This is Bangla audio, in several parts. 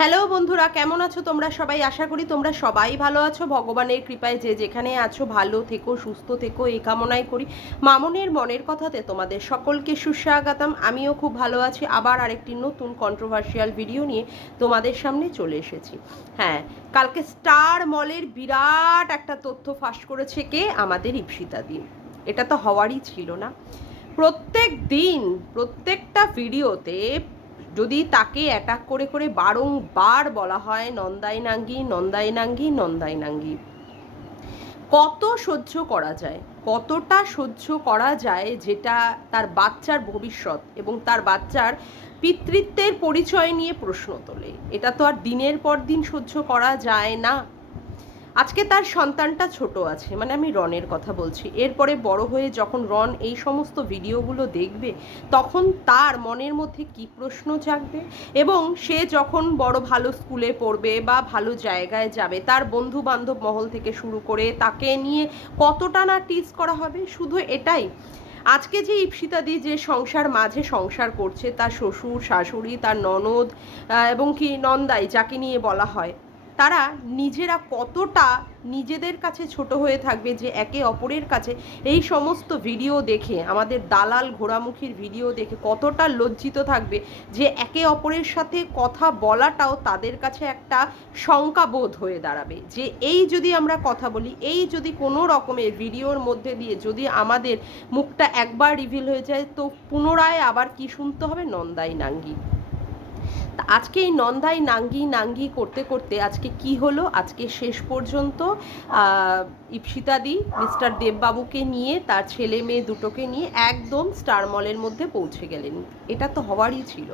হ্যালো বন্ধুরা, কেমন আছো তোমরা সবাই? আশা করি তোমরা সবাই ভালো আছো। ভগবানের কৃপায় যে যেখানে আছো ভালো থেকো, সুস্থ থেকো, এই কামনাই করি। মামনের মনের কথাতে তোমাদের সকলকে সুস্বাগতম। আমিও খুব ভালো আছি। আবার আরেকটি নতুন কন্ট্রোভার্সিয়াল ভিডিও নিয়ে তোমাদের সামনে চলে এসেছি। হ্যাঁ, কালকে স্টার মলের বিরাট একটা তথ্য ফাঁস করেছে কে? আমাদের ইপ্সিতা দি। এটা তো হওয়ারই ছিল না। প্রত্যেক দিন প্রত্যেকটা ভিডিওতে যদি তাকে অ্যাটাক করে করে বারংবার বলা হয় নন্দাই নাঙ্গি, নন্দাই নাঙ্গি, নন্দাই নাঙ্গি, কত সহ্য করা যায়? কতটা সহ্য করা যায় যেটা তার বাচ্চার ভবিষ্যৎ এবং তার বাচ্চার পিতৃত্বের পরিচয় নিয়ে প্রশ্ন তোলে? এটা তো আর দিনের পর দিন সহ্য করা যায় না। আজকে তার সন্তানটা ছোট আছে, মানে আমি রনের কথা বলছি। এরপরে বড় হয়ে যখন রন এই সমস্ত ভিডিওগুলো দেখবে, তখন তার মনের মধ্যে কি প্রশ্ন জাগবে? এবং সে যখন বড় ভালো স্কুলে পড়বে বা ভালো জায়গায় যাবে, তার বন্ধু বান্ধব মহল থেকে শুরু করে তাকে নিয়ে কতটা না টিজ করা হবে। শুধু এটাই, আজকে যে ইপ্সিতাদি যে মাঝে সংসার করছে, তার শ্বশুর শাশুড়ি, তার ননদ এবং কি নন্দাই যাকে নিয়ে বলা হয়, তারা নিজেরা কতটা নিজেদের কাছে ছোট হয়ে থাকবে যে একে অপরের কাছে এই সমস্ত ভিডিও দেখে, আমাদের দালাল ঘোড়ামুখীর ভিডিও দেখে কতটা লজ্জিত থাকবে যে একে অপরের সাথে কথা বলাটাও তাদের কাছে একটা শঙ্কাবোধ হয়ে দাঁড়াবে। যে এই যদি আমরা কথা বলি, এই যদি কোনো রকমের ভিডিওর মধ্যে দিয়ে যদি আমাদের মুখটা একবার রিভিল হয়ে যায়, তো পুনরায় আবার কি শুনতে হবে? নন্দাই নাঙ্গি। আজকে এই নন্দাই নাঙ্গি নাঙ্গি করতে করতে আজকে কি হলো? আজকে শেষ পর্যন্ত ইপ্সিতাদি মিস্টার দেববাবুকে নিয়ে, তার ছেলে মেয়ে দুটোকে নিয়ে একদম স্টার মলের মধ্যে পৌঁছে গেলেন। এটা তো হওয়ারই ছিল।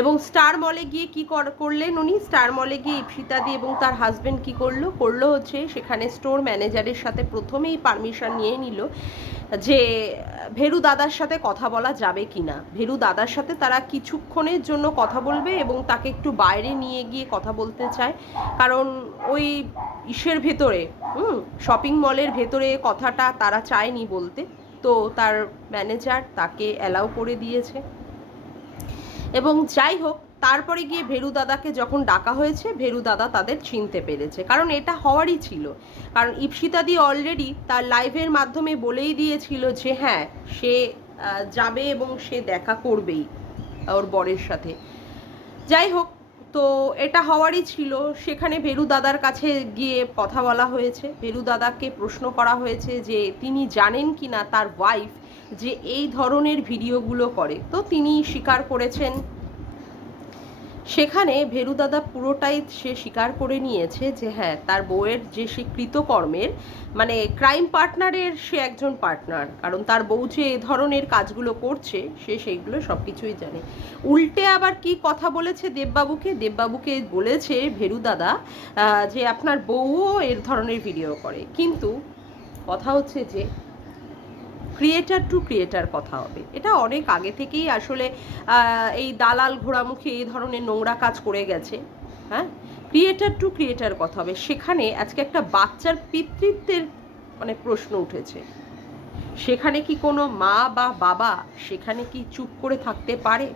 এবং স্টার মলে গিয়ে কি করলেন উনি? স্টার মলে গিয়ে ইপ্সিতাদি এবং তার হাজব্যান্ড কি করলো হচ্ছে সেখানে স্টোর ম্যানেজারের সাথে প্রথমেই পারমিশন নিয়ে নিল যে ভেরু দাদার সাথে কথা বলা যাবে কি না। ভেরু দাদার সাথে তারা কিছুক্ষণের জন্য কথা বলবে এবং তাকে একটু বাইরে নিয়ে গিয়ে কথা বলতে চায়, কারণ ওই ইসের ভেতরে, শপিং মলের ভেতরে কথাটা তারা চায়নি বলতে। তো তার ম্যানেজার তাকে অ্যালাউ করে দিয়েছে। এবং যাই হোক, তারপরে গিয়ে ভেরু দাদাকে যখন ডাকা হয়েছে, ভেরু দাদা তাদের চিনতে পেরেছে, কারণ এটা হওয়ারই ছিল। কারণ ইপ্সিতাদি অলরেডি তার লাইভের মাধ্যমে বলেই দিয়েছিল যে হ্যাঁ, সে যাবে এবং সে দেখা করবেই ওর বরের সাথে। যাই হোক, তো এটা হওয়ারই ছিল। সেখানে ভেরু দাদার কাছে গিয়ে কথা বলা হয়েছে। ভেরু দাদাকে প্রশ্ন করা হয়েছে যে তিনি জানেন কি না তার ওয়াইফ যে এই ধরনের ভিডিওগুলো করে। তো তিনি স্বীকার করেছেন। সেখানে ভেরু দাদা পুরোটাই সে স্বীকার করে নিয়েছে যে হ্যাঁ, তার বউয়ের যে সে কৃতকর্মের, মানে ক্রাইম পার্টনারের সে একজন পার্টনার, কারণ তার বউ যে এ ধরনের কাজগুলো করছে সে সেইগুলো সব কিছুই জানে। উল্টে আবার কি কথা বলেছে দেববাবুকে বলেছে ভেরু দাদা যে আপনার বউও এর ধরনের ভিডিও করে। কিন্তু কথা হচ্ছে যে ক্রিয়েটার টু ক্রিয়েটার কথা হবে। এটা অনেক আগে থেকেই আসলে এই দালাল ঘোড়ামুখী এই ধরনের নোংরা কাজ করে গেছে। হ্যাঁ, ক্রিয়েটার টু ক্রিয়েটার কথা হবে। সেখানে আজকে একটা বাচ্চার পিতৃত্বের মানে প্রশ্ন উঠেছে। সেখানে কি কোনো মা বা বাবা সেখানে কি চুপ করে থাকতে পারে?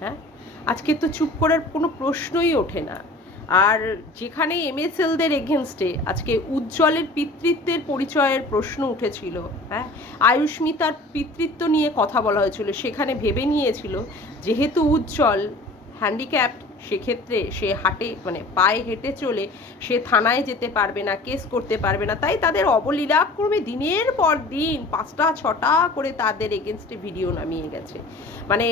হ্যাঁ, আজকে তো চুপ করার কোনো প্রশ্নই ওঠে না। আর যেখানে এমএসএলদের এগেনস্টে আজকে উজ্জ্বলের পিতৃত্বের পরিচয়ের প্রশ্ন উঠেছিল, হ্যাঁ, আয়ুষ্মিতার পিতৃত্ব নিয়ে কথা বলা হয়েছিল, সেখানে ভেবে নিয়েছিল যেহেতু উজ্জ্বল হ্যান্ডিক্যাপড, সেক্ষেত্রে সে মানে পায়ে হেঁটে চলে সে থানায় যেতে পারবে না, কেস করতে পারবে না, তাই তাদের অবলীলাক্রমে দিনের পর দিন 5টা 6টা করে তাদের এগেনস্টে ভিডিও নামিয়ে গেছে। মানে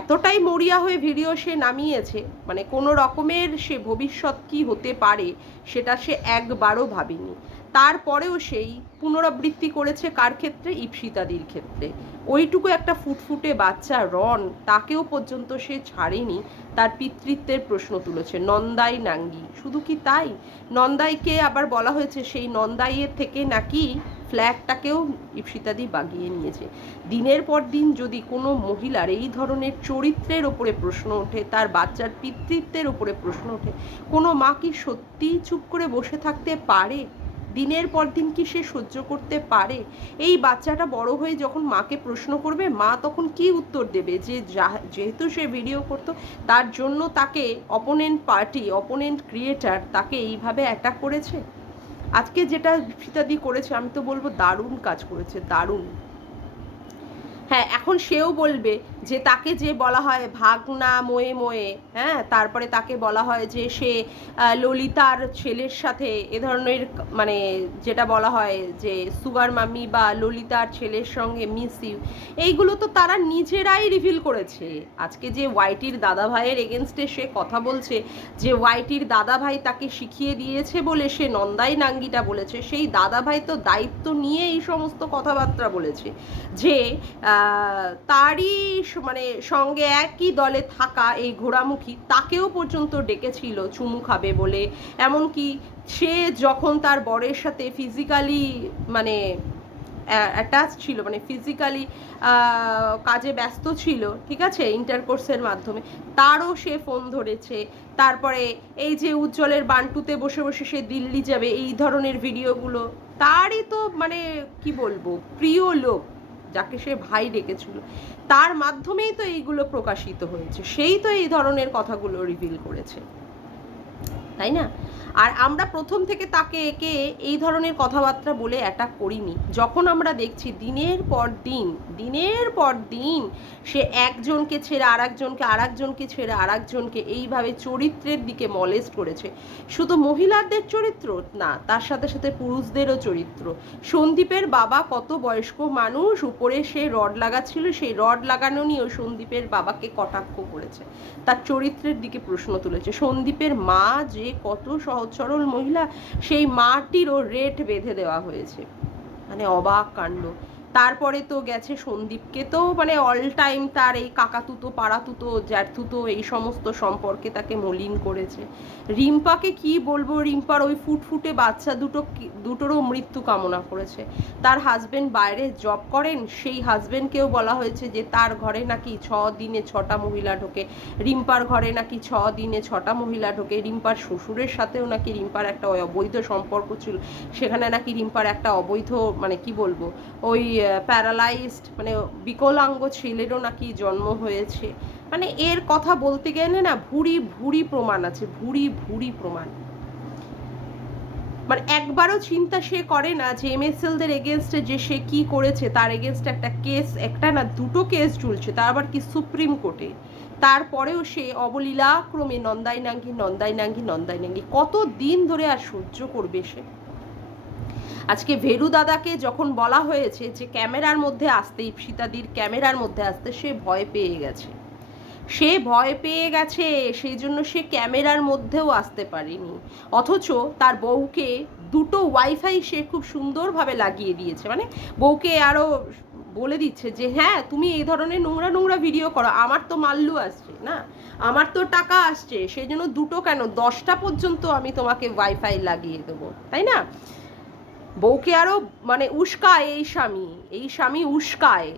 এতটাই মরিয়া হয়ে ভিডিও সে নামিয়েছে, মানে কোনো রকমের সে ভবিষ্যৎ কি হতে পারে সেটা সে একবারও ভাবেনি। তারপরেও সেই পুনরাবৃত্তি করেছে কার ক্ষেত্রে? ইপ্সিতাদির ক্ষেত্রে। ওইটুকু একটা ফুটফুটে বাচ্চা রন, তাকেও পর্যন্ত সে ছাড়েনি, তার পিতৃত্বের প্রশ্ন তুলেছে নন্দাই নাঙ্গি। শুধু কি তাই, নন্দাইকে আবার বলা হয়েছে সেই নন্দাইয়ের থেকে নাকি ফ্ল্যাগটাকেও ইপ্সিতাদি বাগিয়ে নিয়েছে। দিনের পর দিন যদি কোনো মহিলার এই ধরনের চরিত্রের ওপরে প্রশ্ন ওঠে, তার বাচ্চার পিতৃত্বের ওপরে প্রশ্ন ওঠে, কোনো মা কি সত্যিই চুপ করে বসে থাকতে পারে? দিনের পর দিন কি সে সহ্য করতে পারে? এই বাচ্চাটা বড় হয়ে যখন মাকে প্রশ্ন করবে, মা তখন কি উত্তর দেবে? যে যেহেতু সে ভিডিও করতো, তার জন্য তাকে অপোনেন্ট পার্টি, অপোনেন্ট ক্রিয়েটার তাকে এইভাবে অ্যাটাক করেছে। আজকে যেটা ফিতাদি করেছে, আমি তো বলবো দারুণ কাজ করেছে, দারুণ। হ্যাঁ, এখন সেও বলবে যে তাকে যে বলা হয় ভাগনা ময়ে ময়ে, হ্যাঁ, তারপরে তাকে বলা হয় যে সে ললিতার ছেলের সাথে এ ধরনের মানে যেটা বলা হয় যে সুগার মামি বা ললিতার ছেলের সঙ্গে মিস ইউ, এইগুলো তো তারা নিজেরাই রিভিল করেছে। আজকে যে ওয়াইটির দাদা ভাইয়ের এগেনস্টে সে কথা বলছে, যে ওয়াইটির দাদা ভাই তাকে শিখিয়ে দিয়েছে বলে সে নন্দাই নাঙ্গিটা বলেছে, সেই দাদা ভাই তো দায়িত্ব নিয়ে এই সমস্ত কথাবার্তা বলেছে যে তারই মানে সঙ্গে একই দলে থাকা এই ঘোড়ামুখী তাকেও পর্যন্ত ডেকেছিল চুমু খাবে বলে। এমনকি সে যখন তার বরের সাথে ফিজিক্যালি মানে অ্যাটাচ ছিল, মানে ফিজিক্যালি কাজে ব্যস্ত ছিল, ঠিক আছে, ইন্টারকোর্সের মাধ্যমে, তারও সে ফোন ধরেছে। তারপরে এই যে উজ্জ্বলের বান্টুতে বসে বসে সে দিল্লি যাবে, এই ধরনের ভিডিওগুলো তারই তো মানে কি বলবো প্রিয় লোক যাকে সে ভাই ডেকেছিল, তার মাধ্যমেই তো এইগুলো প্রকাশিত হয়েছে, সেই তো এই ধরনের কথাগুলো রিভিল করেছে, তাই না? আর আমরা প্রথম থেকে তাকে একে এই ধরনের কথাবার্তা বলে অ্যাটাক করিনি। যখন আমরা দেখছি দিনের পর দিন সে একজনকে ছেড়ে আরেকজনকে ছেড়ে আরেকজনকে এইভাবে চরিত্রের দিকে মলেস্ট করেছে, শুধু মহিলাদের চরিত্র না, তার সাথে সাথে পুরুষদেরও চরিত্র। সন্দীপের বাবা কত বয়স্ক মানুষ, উপরে সে রড লাগাচ্ছিল, সেই রড লাগানো নিয়েও সন্দীপের বাবাকে কটাক্ষ করেছে, তার চরিত্রের দিকে প্রশ্ন তুলেছে। সন্দীপের মা যে কত সহজ সরল মহিলা, সেই মাটিরও রেট বেঁধে দেওয়া হয়েছে, মানে অবাক কাণ্ড। তারপরে তো গেছে সন্দীপকে তো মানে অল টাইম তার এই কাকাতুতো পাড়াতুতো জ্যাঠতুতো এই সমস্ত সম্পর্কে তাকে মলিন করেছে। রিম্পাকে কি বলবো, রিম্পার ওই ফুটফুটে বাচ্চা দুটোরও মৃত্যু কামনা করেছে। তার হাজবেন্ড বাইরে জব করেন, সেই হাজবেন্ডকেও বলা হয়েছে যে তার ঘরে নাকি 6 দিনে 6টা মহিলা ঢোকে, রিম্পার ঘরে নাকি 6 দিনে 6টা মহিলা ঢোকে। রিম্পার শ্বশুরের সাথেও নাকি রিম্পার একটা অবৈধ সম্পর্ক ছিল, সেখানে নাকি রিম্পার একটা অবৈধ মানে কি বলবো ওই প্যারালাইজড মানে বিকলাঙ্গ ছেলেরও নাকি জন্ম হয়েছে। মানে এর কথা বলতে গেলে না ভুরি প্রমাণ আছে, ভুরি প্রমাণ। মানে একবারও চিন্তা সে করে না যে এমএসএলদের এগেনস্টে যে সে কি করেছে, তার এগেনস্টে একটা কেস, একটা না দুটো কেস চলছে, তার আবার কি সুপ্রিম কোর্টে। তারপরেও সে অবলীলাক্রমে নন্দাই নাঙ্গি কত দিন ধরে আর সহ্য করবে সে। আজকে ভেরু দাদাকে যখন বলা হয়েছে যে ক্যামেরার মধ্যে আসতে, ইপসিতাদির ক্যামেরার মধ্যে আসতে, সে ভয় পেয়ে গেছে, সেই জন্য সে ক্যামেরার মধ্যেও আসতে পারেনি। অথচ তার বউকে দুটো ওয়াইফাই সে খুব সুন্দরভাবে লাগিয়ে দিয়েছে, মানে বউকে আরও বলে দিচ্ছে যে হ্যাঁ তুমি এই ধরনের নোংরা ভিডিও করো, আমার তো মাল্লু আসছে না, আমার তো টাকা আসছে, সেই জন্য দুটো কেন 10টা পর্যন্ত আমি তোমাকে ওয়াইফাই লাগিয়ে দেবো, তাই না? বউকে আরো মানে উস্কায় এই স্বামী উস্কায়।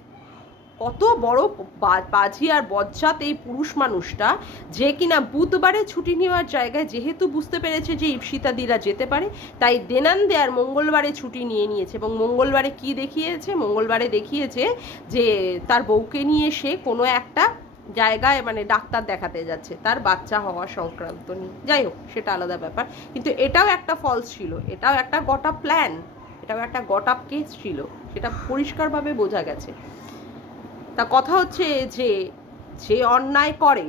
কত বড় বাজি আর বজ্জাত এই পুরুষ মানুষটা, যে কিনা বুধবারে ছুটি নেওয়ার জায়গায় যেহেতু বুঝতে পেরেছে যে ইপসিতাদিরা যেতে পারে, তাই দেনান্দে আর মঙ্গলবারে ছুটি নিয়েছে। এবং মঙ্গলবারে কি দেখিয়েছে? মঙ্গলবারে দেখিয়েছে যে তার বউকে নিয়ে সে কোনো একটা জায়গায় মানে ডাক্তার দেখাতে যাচ্ছে তার বাচ্চা হওয়া সংক্রান্ত নিয়ে। যাই হোক, সেটা আলাদা ব্যাপার, কিন্তু এটাও একটা ফলস ছিল, এটাও একটা গট প্ল্যান, এটাও একটা গট আপ কেস ছিল, সেটা পরিষ্কারভাবে বোঝা গেছে। তা কথা হচ্ছে যে যে অন্যায় করে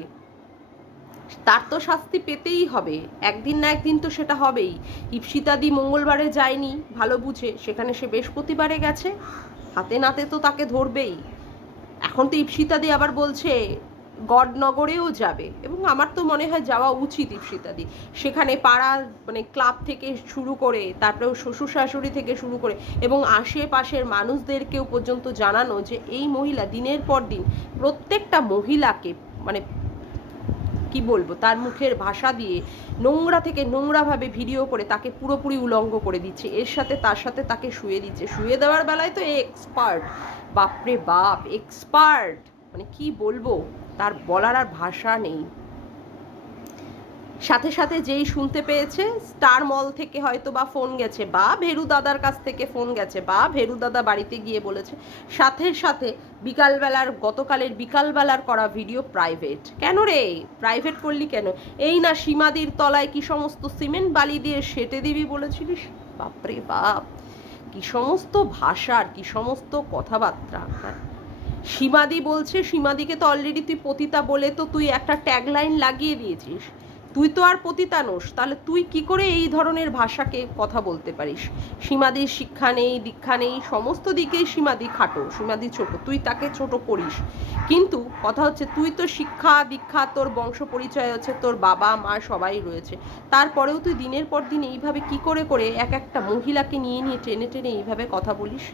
তার তো শাস্তি পেতেই হবে, একদিন না একদিন তো সেটা হবেই। ইপসিতাদি মঙ্গলবারে যায়নি ভালো বুঝে, সেখানে সে বৃহস্পতিবারে গেছে, হাতে নাতে তো তাকে ধরবেই। এখন তো ইপসিতাদি আবার বলছে গডনগরেও যাবে, এবং আমার তো মনে হয় যাওয়া উচিত ইপসিতাদি। সেখানে পাড়ার মানে ক্লাব থেকে শুরু করে, তারপরেও শ্বশুর শাশুড়ি থেকে শুরু করে এবং আশেপাশের মানুষদেরকেও পর্যন্ত জানানো যে এই মহিলা দিনের পর দিন প্রত্যেকটা মহিলাকে মানে কি বলবো তার মুখের ভাষা দিয়ে নোংরা থেকে নোংরাভাবে ভিডিও করে তাকে পুরোপুরি উলঙ্গ করে দিচ্ছে, এর সাথে তার সাথে তাকে শুয়ে দিচ্ছে। শুয়ে দেওয়ার বেলায় তো এক্সপার্ট, বাপরে বাপ এক্সপার্ট, মানে কি বলবো, তার বলার আর ভাষা নেই। সাথে সাথে যেই শুনতে পেয়েছে স্টার মল থেকে হয়তো বা ফোন গেছে, বা ভেরু দাদার কাছ থেকে ফোন গেছে, বা ভেরু দাদা বাড়িতে গিয়ে বলেছে, সাথে সাথে বিকালবেলার, গতকালের বিকালবেলার করা ভিডিও প্রাইভেট। কেন রে প্রাইভেট করলি কেন? এই না সীমাদির তলায় কি সমস্ত সিমেন্ট বালি দিয়ে সেটে দিবি বলেছিলিস? বাপরে বাপ, কি সমস্ত ভাষার, কি সমস্ত কথাবার্তা। হ্যাঁ, সীমাদি বলছে, সীমাদিকে তো অলরেডি তুই পতিতা বলে তো তুই একটা ট্যাগলাইন লাগিয়ে দিয়েছিস। তুই তো আর পতিতা নোস, তাহলে তুই কি করে এই ধরনের ভাষাকে কথা বলতে পারিস? সীমাদির শিক্ষা নেই, দীক্ষা নেই, সমস্ত দিকেই সীমাদি খাটো, সীমাদি ছোট, তুই তাকে ছোট করিস। কিন্তু কথা হচ্ছে তুই তো শিক্ষা দীক্ষা, তোর বংশ পরিচয় হচ্ছে, তোর বাবা মা সবাই রয়েছে, তারপরেও তুই দিনের পর দিন এইভাবে কি করে করে এক একটা মহিলাকে নিয়ে নিয়ে টেনে টেনে এইভাবে কথা বলিস।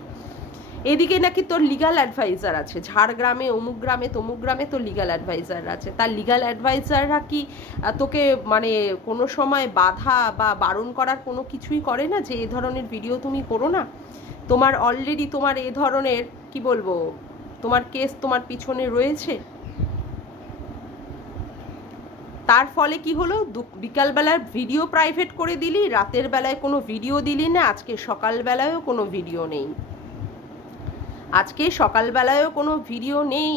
এদিকে নাকি তোর লিগাল অ্যাডভাইজার আছে, ঝাড়গ্রামে অমুক গ্রামে তমুক গ্রামে তোর লিগাল অ্যাডভাইজার আছে। তার লিগাল অ্যাডভাইজাররা কি তোকে মানে কোনো সময় বাধা বা বারণ করার কোনো কিছুই করে না যে এ ধরনের ভিডিও তুমি করো না? তোমার অলরেডি তোমার এ ধরনের কি বলবো, তোমার কেস তোমার পিছনে রয়েছে। তার ফলে কি হলো, বিকালবেলার ভিডিও প্রাইভেট করে দিলি, রাতের বেলায় কোনো ভিডিও দিলি না, আজকে সকালবেলায়ও কোনো ভিডিও নেই, আজকে সকালবেলায়ও কোনো ভিডিও নেই।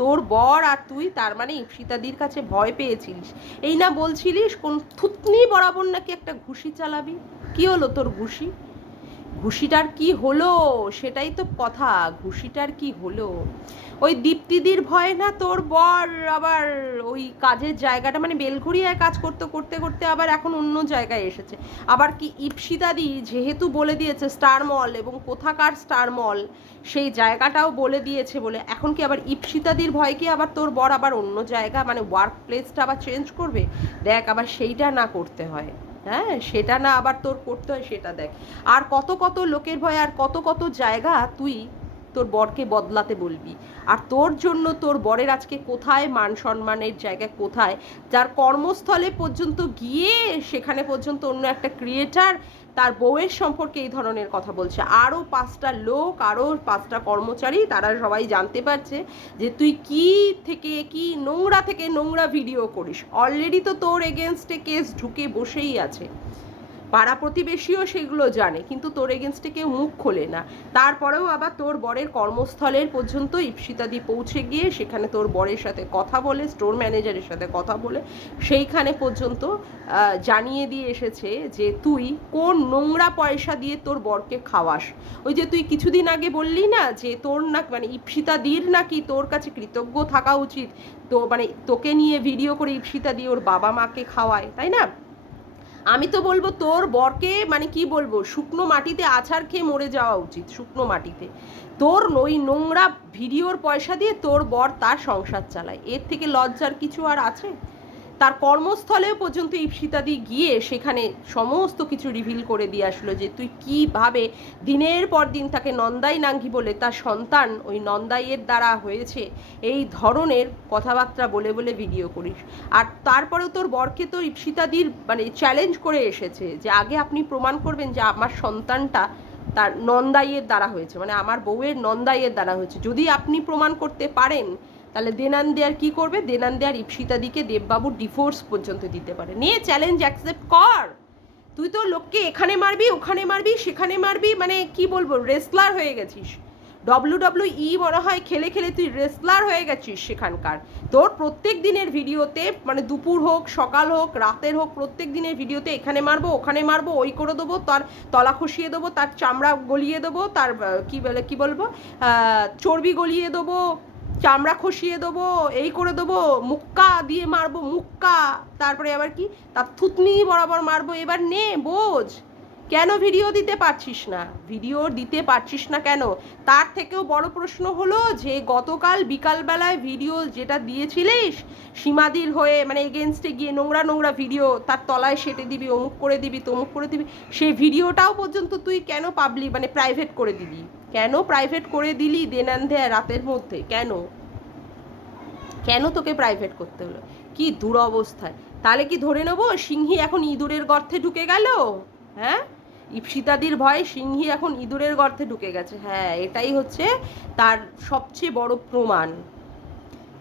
তোর বর আর তুই তার মানে ইপসিতাদির কাছে ভয় পেয়েছিলিস। এই না বলছিলিস কোন থুতনি বরাবর নাকি একটা ঘুষি চালাবি। কি হলো তোর ঘুষি? ঘুষিটার কি হলো সেটাই তো কথা, ঘুষিটার কি হলো? ওই দীপ্তিদির ভয় না তোর বর আবার ওই কাজের জায়গাটা মানে বেলঘড়িয়ায় কাজ করতে করতে করতে আবার এখন অন্য জায়গায় এসেছে। আবার কি ইপসিতাদি যেহেতু বলে দিয়েছে স্টার মল, এবং কোথাকার স্টার মল সেই জায়গাটাও বলে দিয়েছে বলে এখন কি আবার ইপসিতাদির ভয় কি আবার তোর বর আবার অন্য জায়গা মানে ওয়ার্ক প্লেসটা আবার চেঞ্জ করবে? দেখ আবার সেইটা না করতে হয়, হ্যাঁ সেটা না আবার তোর করতে হয়, সেটা দেখ। আর কত কত লোকের ভয়, আর কত কত জায়গা তুই তোর বরকে বদলাতে বলবি। আর তোর জন্য তোর বরের আজকে কোথায় মান সম্মানের জায়গা, কোথায় যার কর্মস্থলে পর্যন্ত গিয়ে সেখানে পর্যন্ত অন্য একটা ক্রিয়েটার তার বউয়ের সম্পর্কে এই ধরনের কথা বলছে। আরও 5টা লোক, আরও 5টা কর্মচারী, তারা সবাই জানতে পারছে যে তুই কি থেকে কি নোংরা থেকে নোংরা ভিডিও করিস। অলরেডি তো তোর এগেনস্টে কেস ঢুকে বসেই আছে, পাড়া প্রতিবেশীও সেগুলো জানে, কিন্তু তোর এগেনস্টে কেউ মুখ খোলে না। তারপরেও আবার তোর বরের কর্মস্থলের পর্যন্ত ইপসিতাদি পৌঁছে গিয়ে সেখানে তোর বরের সাথে কথা বলে, স্টোর ম্যানেজারের সাথে কথা বলে সেইখানে পর্যন্ত জানিয়ে দিয়ে এসেছে যে তুই কোন নোংরা পয়সা দিয়ে তোর বরকে খাওয়াস। ওই যে তুই কিছুদিন আগে বললি না যে তোর না মানে ইপসিতাদির নাকি তোর কাছে কৃতজ্ঞ থাকা উচিত, তো মানে তোকে নিয়ে ভিডিও করে ইপসিতাদি ওর বাবা মাকে খাওয়ায়, তাই না? আমি তো বলবো তোর বরকে মানে কি বলবো, শুকনো মাটিতে আছাড় খেয়ে মরে যাওয়া উচিত, শুকনো মাটিতে। তোর ওই নোংরা ভিডিওর পয়সা দিয়ে তোর বর তার সংসার চালায়, এর থেকে লজ্জার কিছু আর আছে? তার কর্মস্থলেও পর্যন্ত ইপসিতাদি গিয়ে সেখানে সমস্ত কিছু রিভিল করে দিয়ে আসলো যে তুই কিভাবে দিনের পর দিন তাকে নন্দাই নাঙ্গি বলে তার সন্তান ওই নন্দাইয়ের দ্বারা হয়েছে এই ধরনের কথাবার্তা বলে বলে ভিডিও করিস। আর তারপরেও তোর বরকে তো ইপসিতাদির মানে চ্যালেঞ্জ করে এসেছে যে আগে আপনি প্রমাণ করবেন যে আমার সন্তানটা তার নন্দাইয়ের দ্বারা হয়েছে, মানে আমার বউয়ের নন্দাইয়ের দ্বারা হয়েছে। যদি আপনি প্রমাণ করতে পারেন তাহলে দেনান দেয়ার কি করবে, দেনান দেয়ার ইপসিতাদিকে দেববাবুর ডিভোর্স পর্যন্ত দিতে পারে। নিয়ে চ্যালেঞ্জ অ্যাকসেপ্ট কর। তুই তো লোককে এখানে মারবি, ওখানে মারবি, সেখানে মারবি, মানে কি বলবো, রেসলার হয়ে গেছিস। WWE মনে হয় খেলে খেলে তুই রেসলার হয়ে গেছিস সেখানকার। তোর প্রত্যেক দিনের ভিডিওতে মানে দুপুর হোক সকাল হোক রাতের হোক প্রত্যেক দিনের ভিডিওতে এখানে মারবো ওখানে মারবো, ওই করে দেবো, তার তলা খসিয়ে দেবো, তার চামড়া গলিয়ে দেবো, তার কি বলবো চর্বি গলিয়ে দেবো, চামড়া খসিয়ে দেবো, এই করে দেবো, মুক্কা দিয়ে মারবো, মুক্কা, তারপরে আবার কি তার থুতনি বরাবর মারবো। এবার নে বোঝ, কেন ভিডিও দিতে পারছিস না, ভিডিও দিতে পারছিস না কেন? তার থেকেও বড় প্রশ্ন হলো যে গতকাল বিকালবেলায় ভিডিও যেটা দিয়েছিলিস সীমাদির হয়ে মানে এগেনস্টে গিয়ে নোংরা নোংরা ভিডিও, তার তলায় সেটে দিবি, অমুক করে দিবি তমুক করে দিবি, সেই ভিডিওটাও পর্যন্ত তুই কেন পাবলিক মানে প্রাইভেট করে দিলি? কেন প্রাইভেট করে দিলি দেনান দেয়া রাতের মধ্যে? কেন কেন তোকে প্রাইভেট করতে হলো? কি দুরবস্থায়! তাহলে কি ধরে নেবো সিংহী এখন ইঁদুরের গর্তে ঢুকে গেল? হ্যাঁ, ইপসিতাদির ভয়ে সিংহী এখন ইঁদুরের গর্তে ঢুকে গেছে। হ্যাঁ, এটাই হচ্ছে তার সবচেয়ে বড় প্রমাণ।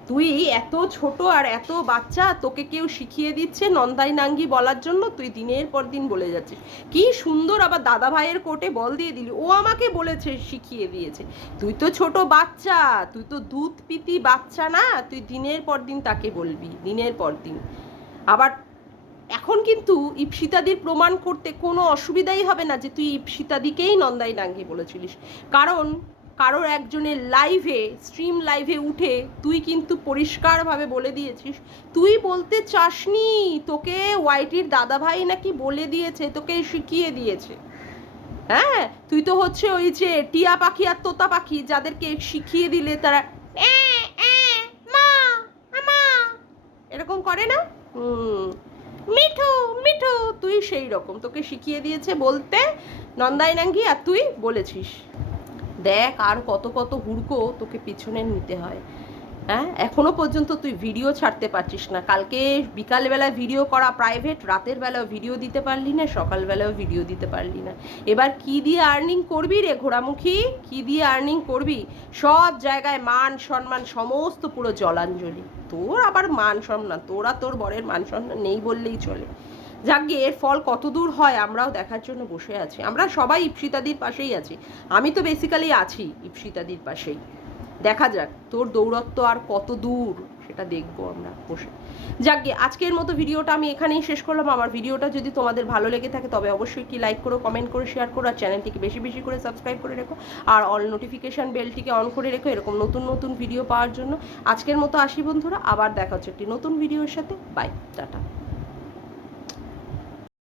তুই এত ছোট আর এত বাচ্চা, তোকে কেউ শিখিয়ে দিচ্ছে নন্দাই নাঙ্গি বলার জন্য, তুই দিনের পর দিন বলে যাচ্ছিস। কি সুন্দর আবার দাদা ভাইয়ের কোর্টে বল দিয়ে দিলি, ও আমাকে বলেছে, শিখিয়ে দিয়েছে। তুই তো ছোট বাচ্চা, তুই তো দুধ পিতি বাচ্চা না, তুই দিনের পর দিন তাকে বলবি, দিনের পর দিন। আবার এখন কিন্তু ইপসিতাদির প্রমাণ করতে কোনো অসুবিধাই হবে না যে তুই ইপসিতাদিকেই নন্দাই নাঙ্গি বলেছিলিস, কারণ কারোর একজনের লাইভে, স্ট্রিম লাইভে উঠে তুই কিন্তু পরিষ্কারভাবে বলে দিয়েছিস তুই বলতে চাসনি, তোকে ওয়াইটির দাদাভাই নাকি বলে দিয়েছে, তোকে শিখিয়ে দিয়েছে। হ্যাঁ, তুই তো হচ্ছে ওই যে টিয়া পাখি আর তোতা পাখি, যাদেরকে শিখিয়ে দিলে তারা মা মা এরকম করে না, মিঠু মিঠু, তুই সেই রকম, তোকে শিখিয়ে দিয়েছে বলতে নন্দাই নাঙ্গি, আর তুই বলেছিস। দেখ আর কত কত হুড়কো তোকে পিছনে নিতে হয়। হ্যাঁ, এখনো পর্যন্ত তুই ভিডিও ছাড়তে পারছিস না। কালকে বিকালবেলা ভিডিও করা প্রাইভেট, রাতের বেলাও ভিডিও দিতে পারলি না, সকালবেলাও ভিডিও দিতে পারলি না। এবার কি দিয়ে আর্নিং করবি রে ঘোড়ামুখী, কি দিয়ে আর্নিং করবি? সব জায়গায় মান সম্মান সমস্ত পুরো জলাঞ্জলি। তোর আবার মান সম্মান, তোরা তোর বরের মান সম্মান নেই বললেই চলে। যাকে এর ফল কত দূর হয় আমরাও দেখার জন্য বসে আছি। আমরা সবাই ইপসিতাদির পাশেই আছি, আমি তো বেসিক্যালি আছি ইপসিতাদির পাশেই। দেখা যাক তোর দৌরত্ব আর কত দূর, সেটা দেখবো আমরা বসে। যাকে আজকের মতো ভিডিওটা আমি এখানেই শেষ করলাম। আমার ভিডিওটা যদি তোমাদের ভালো লেগে থাকে তবে অবশ্যই কি লাইক করো, কমেন্ট করো, শেয়ার করো, আর চ্যানেলটিকে বেশি বেশি করে সাবস্ক্রাইব করে রেখো, আর অল নোটিফিকেশান বেলটিকে অন করে রেখো এরকম নতুন নতুন ভিডিও পাওয়ার জন্য। আজকের মতো আসি বন্ধুরা, আবার দেখা হচ্ছে একটি নতুন ভিডিওর সাথে। Bye, tata.